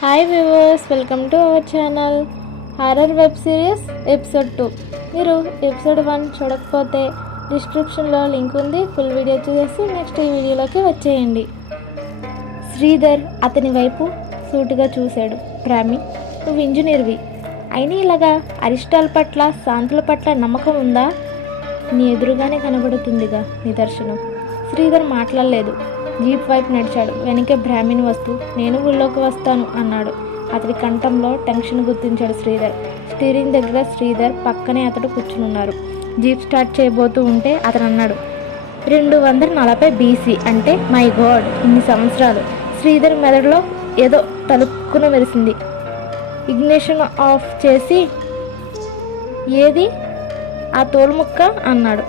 Hi viewers, welcome to our channel horror web series episode 2. మీరు episode 1 చూడకపోతే డిస్క్రిప్షన్లో link ఉంది. ఫుల్ వీడియో చూసేసి నెక్స్ట్ ఈ వీడియోలోకి వచ్చేయండి. శ్రీధర్ అతని వైపు సూటిగా చూశాడు. బ్రాహ్మి, నువ్వు ఇంజనీర్వి అయినా ఇలాగా అరిష్టాల పట్ల శాంతుల పట్ల నమ్మకం ఉందా? నీ ఎదురుగానే కనబడుతుందిగా నిదర్శనం. శ్రీధర్ మాట్లాడలేదు. జీప్ వైపు నడిచాడు. వెనకే బ్రాహ్మణి వస్తూ నేను ఊళ్ళోకి వస్తాను అన్నాడు. అతడి కంఠంలో టెన్షన్ గుర్తించాడు శ్రీధర్. స్టీరింగ్ దగ్గర శ్రీధర్ పక్కనే అతడు కూర్చునున్నారు. జీప్ స్టార్ట్ చేయబోతూ ఉంటే అతను అన్నాడు, 240 BC అంటే మై గాడ్, ఇన్ని సంవత్సరాలు. శ్రీధర్ మెదడులో ఏదో తలుక్కున మెరిసింది. ఇగ్నిషన్ ఆఫ్ చేసి ఏది ఆ తోలుముక్క అన్నాడు.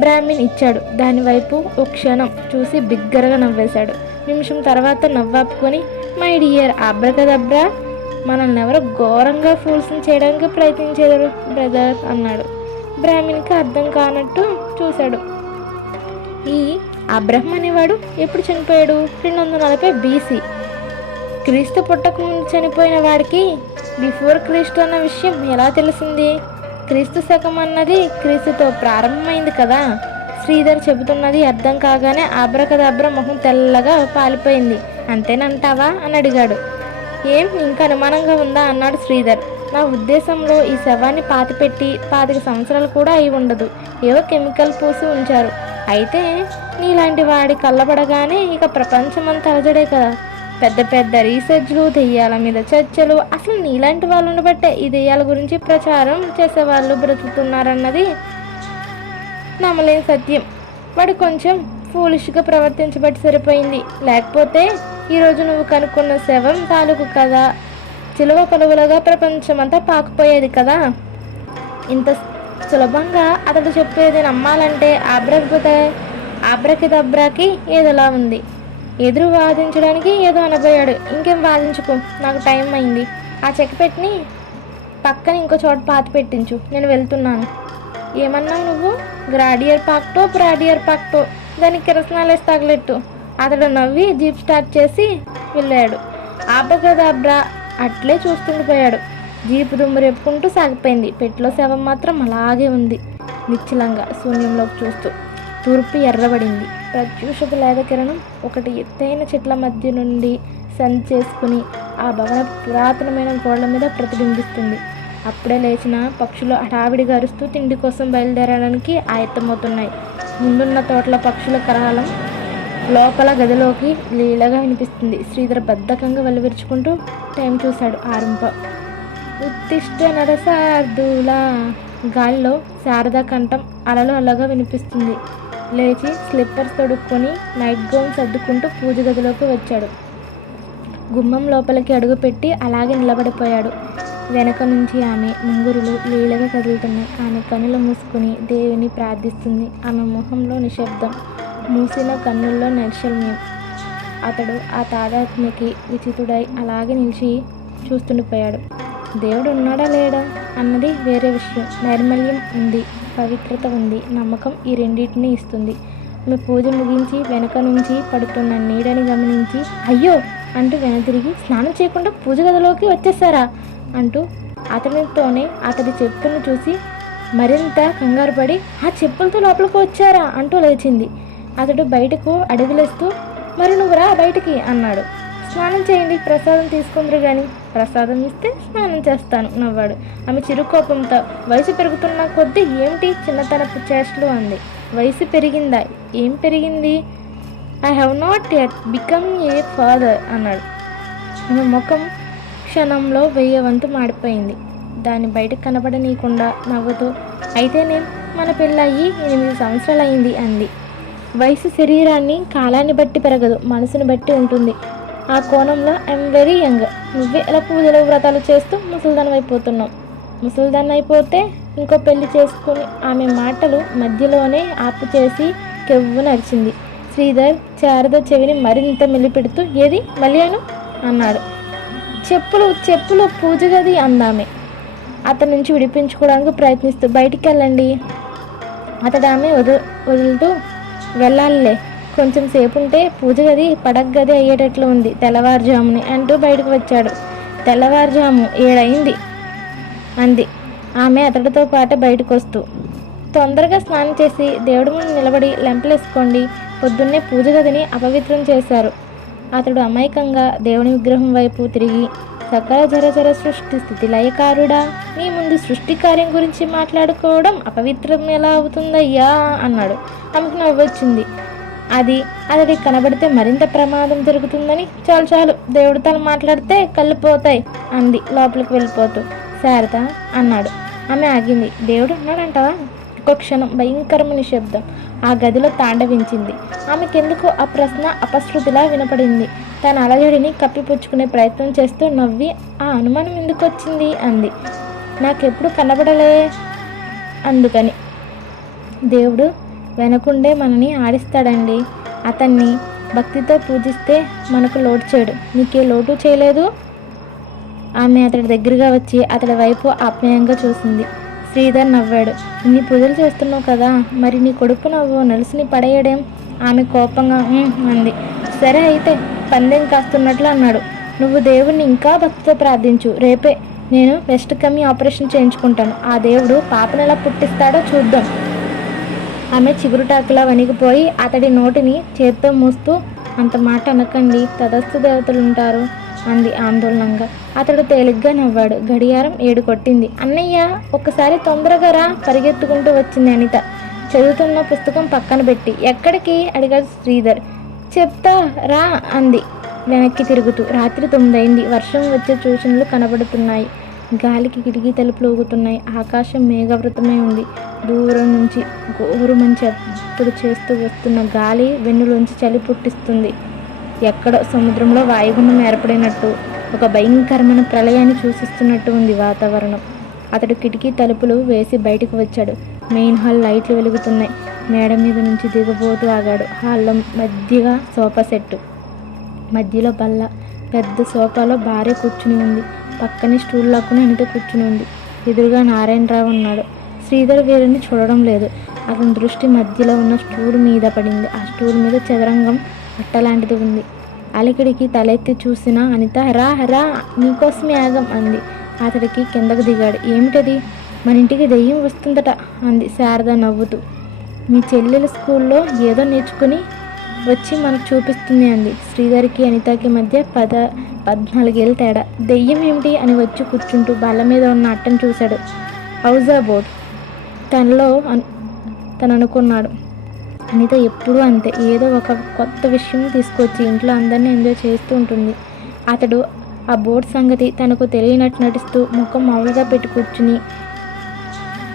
బ్రాహ్మణ్ ఇచ్చాడు. దానివైపు ఒక క్షణం చూసి బిగ్గరగా నవ్వేశాడు. నిమిషం తర్వాత నవ్వాపుకొని, మై డియర్ అబ్రకదబ్రా, మనల్ని ఎవరో ఘోరంగా ఫూల్స్ని చేయడానికి ప్రయత్నించేదారు బ్రదర్ అన్నాడు. బ్రాహ్మణ్కి అర్థం కానట్టు చూశాడు. ఈ అబ్రహం అనేవాడు ఎప్పుడు చనిపోయాడు? 240 BC. క్రీస్తు పుట్టక ముందు చనిపోయిన వాడికి బిఫోర్ క్రీస్తు అన్న విషయం ఎలా తెలిసింది? క్రీస్తు శకం అన్నది క్రీస్తుతో ప్రారంభమైంది కదా. శ్రీధర్ చెబుతున్నది అర్థం కాగానే అబ్రకదబ్ర మొహం తెల్లగా పాలిపోయింది. అంతేనంటావా అని అడిగాడు. ఏం ఇంకా అనుమానంగా ఉందా అన్నాడు శ్రీధర్. నా ఉద్దేశంలో ఈ శవాన్ని పాతిపెట్టి 25 సంవత్సరాలు కూడా అయి ఉండదు. ఏవో కెమికల్ పూసి ఉంచారు. అయితే నీలాంటి వాడి కళ్ళబడగానే ఇక ప్రపంచమంతా అలజడే కదా. పెద్ద పెద్ద రీసెర్చ్లు, దెయ్యాల మీద చర్చలు. అసలు నీలాంటి వాళ్ళు ఉండబట్టే ఈ దెయ్యాల గురించి ప్రచారం చేసేవాళ్ళు బ్రతుకుతున్నారన్నది నమ్మలేని సత్యం. వాడు కొంచెం ఫూలిష్గా ప్రవర్తించబట్టి సరిపోయింది. లేకపోతే ఈరోజు నువ్వు కనుక్కున్న శవం తాలూకు కదా చిలువ పలువులుగా ప్రపంచమంతా పాకుపోయేది కదా. ఇంత సులభంగా అతడు చెప్పేది నమ్మాలంటే అబ్రకిదబ్రాకి ఏదోలా ఉంది. ఎదురు వాదించడానికి ఏదో అనబోయాడు. ఇంకేం వాదించుకో, నాకు టైం అయింది. ఆ చెక్ పెట్టిని పక్కన ఇంకో చోట పాతి పెట్టించు, నేను వెళ్తున్నాను. ఏమన్నావు నువ్వు? గ్రాడియర్ పాక్టో బ్రాడియర్ పాక్టో, దానికి కిరసనాలు వేసి తగలెట్టు. అతడు నవ్వి జీప్ స్టార్ట్ చేసి వెళ్ళాడు. అబ్రకదబ్రా అట్లే చూస్తుండిపోయాడు. జీపు దుమ్ము రేపుకుంటూ సాగిపోయింది. పెట్టిలో శవం మాత్రం అలాగే ఉంది, నిశ్చలంగా శూన్యంలోకి చూస్తూ. తూర్పు ఎర్రబడింది. ప్రత్యూషపు లేద కిరణం ఒకటి ఎత్తైన చెట్ల మధ్య నుండి సంధి చేసుకుని ఆ భవన పురాతనమైన గోడల మీద ప్రతిబింబిస్తుంది. అప్పుడే లేచిన పక్షులు హడావిడిగా అరుస్తూ తిండి కోసం బయలుదేరడానికి ఆయత్తమవుతున్నాయి. ముందున్న తోటల పక్షుల కలహాలం లోపల గదిలోకి లీలగా వినిపిస్తుంది. శ్రీధర్ బద్ధకంగా వెలువిరుచుకుంటూ టైం చూశాడు. 6. ఉత్తిష్ట నరసార్దులా. గాలిలో శారదా కంఠం అలలు అలగా వినిపిస్తుంది. లేచి స్లిప్పర్స్ తొడుక్కొని నైట్ గౌన్ సర్దుకుంటూ పూజ గదిలోకి వచ్చాడు. గుమ్మం లోపలికి అడుగుపెట్టి అలాగే నిలబడిపోయాడు. వెనక నుంచి ఆమె ముంగురులు లీలగా కదులుతున్నాయి. ఆమె కనులు మూసుకుని దేవుని ప్రార్థిస్తుంది. ఆమె మొహంలో నిశ్శబ్దం, మూసిన కన్నుల్లో నైర్శల్యం. అతడు ఆ తాదాత్మ్యకి విచితుడై అలాగే నిలిచి చూస్తుండిపోయాడు. దేవుడు ఉన్నాడా లేడా అన్నది వేరే విషయం. నైర్మల్యం ఉంది, పవిత్రత ఉంది, నమ్మకం ఈ రెండింటినీ ఇస్తుంది. ఆమె పూజ ముగించి వెనక నుంచి పడుతున్న నీడని గమనించి అయ్యో అంటూ వెనతిరిగి, స్నానం చేయకుండా పూజ గదిలోకి వచ్చేసారా అంటూ అతనితోనే అతడి చెప్పులను చూసి మరింత కంగారు పడి, ఆ చెప్పులతో లోపలికి వచ్చారా అంటూ లేచింది. అతడు బయటకు అడుగులేస్తూ, మరి నువ్వు రా బయటికి అన్నాడు. స్నానం చేయండి, ప్రసాదం తీసుకుందరు కానీ. ప్రసాదం ఇస్తే స్నానం చేస్తాను నవ్వాడు. ఆమె చిరుకోపంతో, వయసు పెరుగుతున్న కొద్దీ ఏమిటి చిన్నతనపు చేష్టలు అంది. వయసు పెరిగిందా? ఏం పెరిగింది? I have not yet become a father అన్నాడు. ఆమె ముఖం క్షణంలో 1000 వంతు మాడిపోయింది. దాన్ని బయటకు కనబడనీయకుండా నవ్వుతూ, అయితే నేను మన పెళ్ళయి 8 సంవత్సరాలు అయింది అంది. వయసు శరీరాన్ని కాలాన్ని బట్టి పెరగదు, మనసుని బట్టి ఉంటుంది. ఆ కోణంలో ఐఎమ్ వెరీ యంగ్. నువ్వే ఇలా పూజలు వ్రతాలు చేస్తూ ముసల్దాన్ అయిపోతున్నావు. ముసల్దాన్ అయిపోతే ఇంకో పెళ్లి చేసుకుని. ఆమె మాటలు మధ్యలోనే ఆపు చేసి కెవ్వు నరిచింది. శ్రీధర్ శారద చెవిని మరింత మెల్లిపెడుతూ, ఏది మళ్ళీను అన్నాడు. చెప్పులు పూజ గది అందామె. అతని నుంచి విడిపించుకోవడానికి ప్రయత్నిస్తూ, బయటికి వెళ్ళండి. అతడు ఆమె వదులుతూ, వెళ్ళాలిలే కొంచెం సేపు ఉంటే పూజ గది పడక గది అయ్యేటట్లు ఉంది తెల్లవారుజాముని అంటూ బయటకు వచ్చాడు. తెల్లవారుజాము 7 అయింది అంది ఆమె అతడితో పాటు బయటకు వస్తూ. తొందరగా స్నానం చేసి దేవుడి ముందు నిలబడి లెంపలేసుకోండి, పొద్దున్నే పూజ గదిని అపవిత్రం చేశారు. అతడు అమాయకంగా దేవుని విగ్రహం వైపు తిరిగి, సకల జరజర సృష్టి స్థితి లయకారుడా, నీ ముందు సృష్టి కార్యం గురించి మాట్లాడుకోవడం అపవిత్రం ఎలా అవుతుందయ్యా అన్నాడు. ఆమెకు నవ్వొచ్చింది. అది అతడికి కనబడితే మరింత ప్రమాదం జరుగుతుందని. చాలు చాలు, దేవుడు తను మాట్లాడితే కళ్ళు పోతాయి అంది లోపలికి వెళ్ళిపోతూ. శారద అన్నాడు. ఆమె ఆగింది. దేవుడు ఉన్నాడంటావా? ఒక క్షణం భయంకరమైన నిశ్శబ్దం ఆ గదిలో తాండవించింది. ఆమెకెందుకు ఆ ప్రశ్న అపశృతిలా వినపడింది. తన అలజడిని కప్పిపుచ్చుకునే ప్రయత్నం చేస్తూ నవ్వి, ఆ అనుమానం ఎందుకు వచ్చింది అంది. నాకెప్పుడు కనబడలే అందుకని. దేవుడు వెనకుండే మనని ఆడిస్తాడండి. అతన్ని భక్తితో పూజిస్తే మనకు లోటు చేయడు. నీకే లోటు చేయలేదు. ఆమె అతడి దగ్గరగా వచ్చి అతడి వైపు ఆప్యాయంగా చూసింది. శ్రీధర్ నవ్వాడు. ఇన్ని పూజలు చేస్తున్నావు కదా, మరి నీ కొడుకు నవ్వు నలుసుని పడేయడేం? ఆమె కోపంగా అంది. సరే అయితే, పందెం కాస్తున్నట్లు అన్నాడు. నువ్వు దేవుణ్ణి ఇంకా భక్తితో ప్రార్థించు. రేపే నేను వెస్ట్ కమ్మి ఆపరేషన్ చేయించుకుంటాను. ఆ దేవుడు పాపను ఎలా పుట్టిస్తాడో చూద్దాం. ఆమె చిగురుటాకులా వణిగిపోయి అతడి నోటిని చేత్తో మూస్తూ, అంత మాట అనకండి, తదస్తు దేవతలుంటారు అంది ఆందోళనంగా. అతడు తేలిగ్గా నవ్వాడు. గడియారం 7 కొట్టింది. అన్నయ్య, ఒక్కసారి తొందరగా రా, పరిగెత్తుకుంటూ వచ్చింది అనిత చదువుతున్న పుస్తకం పక్కన పెట్టి. ఎక్కడికి అడిగాడు శ్రీధర్. చెప్తా రా అంది వెనక్కి తిరుగుతూ. రాత్రి 9 అయింది. వర్షం వచ్చే సూచనలు కనబడుతున్నాయి. గాలికి కిటికీ తలుపులు ఊగుతున్నాయి. ఆకాశం మేఘవృతమై ఉంది. దూరం నుంచి గోరుమంచి అప్పుడు చేస్తూ వస్తున్న గాలి వెన్నులోంచి చలి పుట్టిస్తుంది. ఎక్కడో సముద్రంలో వాయుగుండం ఏర్పడినట్టు, ఒక భయంకరమైన ప్రళయాన్ని సూచిస్తున్నట్టు ఉంది వాతావరణం. అతడు కిటికీ తలుపులు వేసి బయటకు వచ్చాడు. మెయిన్ హాల్ లైట్లు వెలుగుతున్నాయి. మేడ మీద నుంచి దిగబోతూ ఆగాడు. హాల్లో మధ్యగా సోఫా సెట్టు, మధ్యలో బల్ల. పెద్ద సోఫాలో భార్య కూర్చుని ఉంది. పక్కనే స్టూల్ లాక్కుని అనిత కూర్చుని ఉంది. ఎదురుగా నారాయణరావు ఉన్నాడు. శ్రీధర్ వీరిని చూడడం లేదు. అతని దృష్టి మధ్యలో ఉన్న స్టూల్ మీద పడింది. ఆ స్టూల్ మీద చదరంగం అట్టలాంటిది ఉంది. అలికిడికి తలెత్తి చూసిన అనిత, రా రా, నీకోసమే ఆగం అంది. అతడికి కిందకు దిగాడు. ఏమిటది? మన ఇంటికి దెయ్యం వస్తుందట అంది శారద నవ్వుతూ. మీ చెల్లెల స్కూల్లో ఏదో నేర్చుకుని వచ్చి మనకు చూపిస్తుంది అంది. శ్రీధర్కి అనితకి మధ్య 14 ఏళ్ళ తేడా. దెయ్యం ఏమిటి అని వచ్చి కూర్చుంటూ బల్ల మీద ఉన్న అట్టను చూశాడు. హౌజా బోర్డ్ తను అనుకున్నాడు. అనిత ఎప్పుడూ అంతే, ఏదో ఒక కొత్త విషయం తీసుకొచ్చి ఇంట్లో అందరినీ ఎంజాయ్ చేస్తూ ఉంటుంది. అతడు ఆ బోర్డు సంగతి తనకు తెలియనట్టు నటిస్తూ ముఖం మామూలుగా పెట్టి కూర్చుని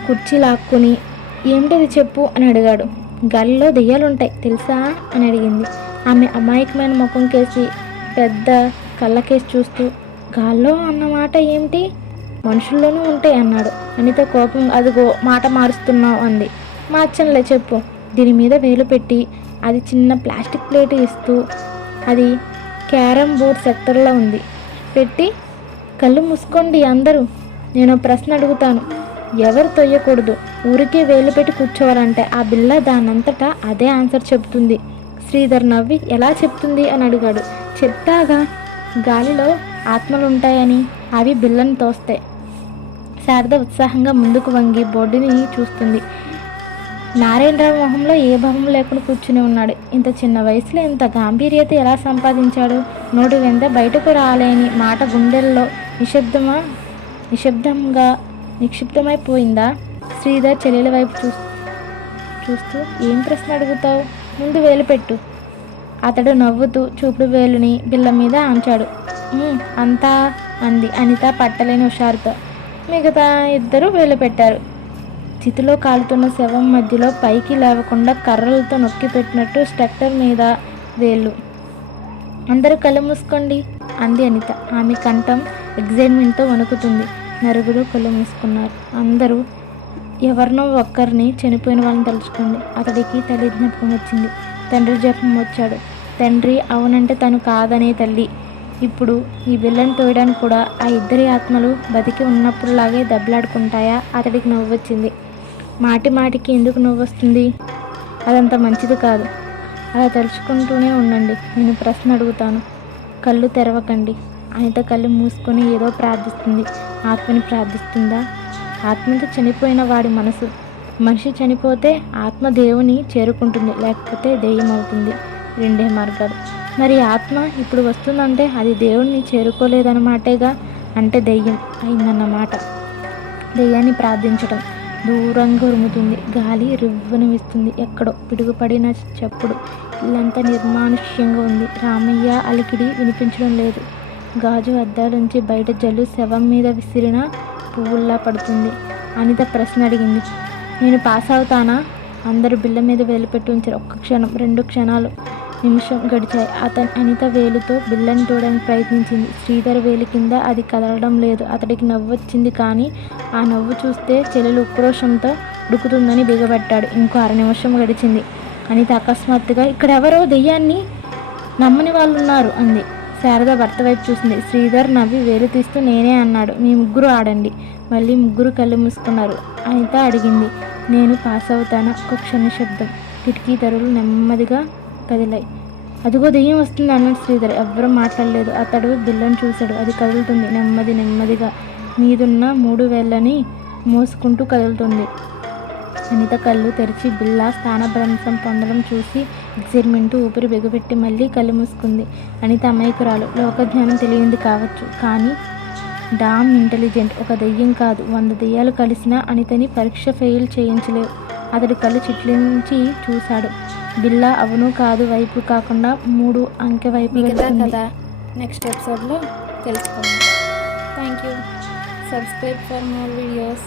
కుర్చీ లాక్కుని, ఏమిటది చెప్పు అని అడిగాడు. గాలిలో దెయ్యాలుంటాయి తెలుసా అని అడిగింది. ఆమె అమాయకమైన ముఖం కేసి పెద్ద కళ్ళకేసి చూస్తూ, గాల్లో అన్నమాట ఏమిటి? మనుషుల్లోనూ ఉంటాయి అన్నాడు. అనిత కోపం, అదిగో మాట మారుస్తున్నావు అంది. మార్చనులే చెప్పు. దీని మీద వేలు పెట్టి అది చిన్న ప్లాస్టిక్ ప్లేట్ ఇస్తూ, అది క్యారమ్ బోర్డ్ సెక్టర్లో ఉంది పెట్టి, కళ్ళు మూసుకోండి అందరూ, నేను ప్రశ్న అడుగుతాను, ఎవరు తొయ్యకూడదు, ఊరికే వేలు పెట్టి కూర్చోవాలంటే ఆ బిల్ల దానంతటా అదే ఆన్సర్ చెప్తుంది. శ్రీధర్ నవ్వి, ఎలా చెప్తుంది అని అడిగాడు. చెప్తాగా, గాలిలో ఆత్మలుంటాయని, అవి బిల్లని తోస్తాయి. శారద ఉత్సాహంగా ముందుకు వంగి బోర్డుని చూస్తుంది. నారాయణరావు మొహంలో ఏ భావం లేకుండా కూర్చుని ఉన్నాడు. ఇంత చిన్న వయసులో ఇంత గాంభీర్యత ఎలా సంపాదించాడు? నోటి వెంట బయటకు రాలేని మాట గుండెల్లో నిశ్శబ్దంగా నిక్షిప్తమైపోయిందా? శ్రీధర్ చెల్లెల వైపు చూస్తూ, ఏం ప్రశ్న అడుగుతావు? ముందు వేలు పెట్టు. అతడు నవ్వుతూ చూపుడు వేలుని బిల్ల మీద ఆంచాడు. అంతా అంది అనిత పట్టలేని హుషారుతో. మిగతా ఇద్దరు వేలు పెట్టారు. చితిలో కాలుతున్న శవం మధ్యలో పైకి లేవకుండా కర్రలతో నొక్కి పెట్టినట్టు స్ట్రక్చర్ మీద వేళ్ళు. అందరూ కళ్ళు మూసుకోండి అంది అనిత. ఆమె కంఠం ఎగ్జైట్మెంట్తో వణుకుతుంది. నలుగురు కళ్ళు మూసుకున్నారు. అందరూ ఎవరినో ఒక్కరిని చనిపోయిన వాళ్ళని తలుచుకోండి. అతడికి తల్లి జ్ఞాపకం వచ్చింది. తండ్రి జ్ఞాపకం వచ్చాడు. తండ్రి అవునంటే తను కాదనే తల్లి. ఇప్పుడు ఈ బిల్లని తోయడానికి కూడా ఆ ఇద్దరి ఆత్మలు బతికి ఉన్నప్పుడులాగే దెబ్బలాడుకుంటాయా? అతడికి నవ్వు వచ్చింది. మాటి మాటికి ఎందుకు నవ్వు వస్తుంది? అదంత మంచిది కాదు. అలా తలుచుకుంటూనే ఉండండి. నేను ప్రశ్న అడుగుతాను. కళ్ళు తెరవకండి. అనిత కళ్ళు మూసుకొని ఏదో ప్రార్థిస్తుంది. ఆత్మని ప్రార్థిస్తుందా? ఆత్మతో చనిపోయిన వాడి మనసు. మనిషి చనిపోతే ఆత్మ దేవుని చేరుకుంటుంది, లేకపోతే దెయ్యం అవుతుంది. రెండే మార్గాలు. మరి ఆత్మ ఇప్పుడు వస్తుందంటే అది దేవుణ్ణి చేరుకోలేదన్నమాటేగా. అంటే దెయ్యం అయిందన్నమాట. దెయ్యాన్ని ప్రార్థించటం. దూరంగా ఉరుముతుంది. గాలి రివ్వున వీస్తుంది. ఎక్కడో పిడుగుపడిన చప్పుడు. ఇల్లంతా నిర్మానుష్యంగా ఉంది. రామయ్య అలికిడి వినిపించడం లేదు. గాజు అద్దాలుంచి బయట జల్లు శవం మీద విసిరిన పువ్వుల్లా పడుతుంది. అనిత ప్రశ్న అడిగింది. నేను పాస్ అవుతానా? అందరూ బిళ్ళ మీద వేలు పెట్టి ఉంచారు. ఒక్క క్షణం, 2 క్షణాలు, నిమిషం గడిచాయి. అనిత వేలుతో బిళ్ళని తోడడానికి ప్రయత్నించింది. శ్రీధర్ వేలు కింద అది కదలడం లేదు. అతడికి నవ్వు వచ్చింది. కానీ ఆ నవ్వు చూస్తే చెల్లెలు ఉక్రోషంతో ఉడుకుతుందని బిగబట్టాడు. ఇంకో 1/2 నిమిషం గడిచింది. అనిత అకస్మాత్తుగా, ఇక్కడెవరో దెయ్యాన్ని నమ్మని వాళ్ళు ఉన్నారు అంది. శారద భర్త వైపు చూసింది. శ్రీధర్ నవ్వి వేలు తీస్తూ నేనే అన్నాడు. మీ ముగ్గురు ఆడండి. మళ్ళీ ముగ్గురు కళ్ళు మూసుకున్నారు. అనిత అడిగింది. నేను పాస్ అవుతానా? ఒక క్షణ శబ్దం. కిటికీ తెరలు నెమ్మదిగా కదిలాయి. అదిగో దెయ్యం వస్తుంది అన్నాడు శ్రీధర్. ఎవ్వరూ మాట్లాడలేదు. అతడు బిల్లను చూశాడు. అది కదులుతుంది. నెమ్మదిగా మీదున్న 3 వేళ్ళని మోసుకుంటూ కదులుతుంది. అనిత కళ్ళు తెరిచి బిళ్ళ స్థానభ్రంశం పొందడం చూసి ఎక్సైట్మెంట్ ఊపిరి బిగపెట్టి మళ్ళీ కళ్ళు మూసుకుంది. అనిత అమాయకురాలు. లోకజ్ఞానం తెలియంది కావచ్చు, కానీ డామ్ ఇంటెలిజెంట్. ఒక దెయ్యం కాదు, 100 దెయ్యాలు కలిసినా అనితని పరీక్ష ఫెయిల్ చేయించలేవు. అతడి కళ్ళు చిట్లించి చూశాడు. బిళ్ళ అవును కాదు వైపు కాకుండా 3 అంకె వైపు వెళ్తుంది. కదా నెక్స్ట్ ఎపిసోడ్లో తెలుసుకుందాం. Thank you. Subscribe for more videos.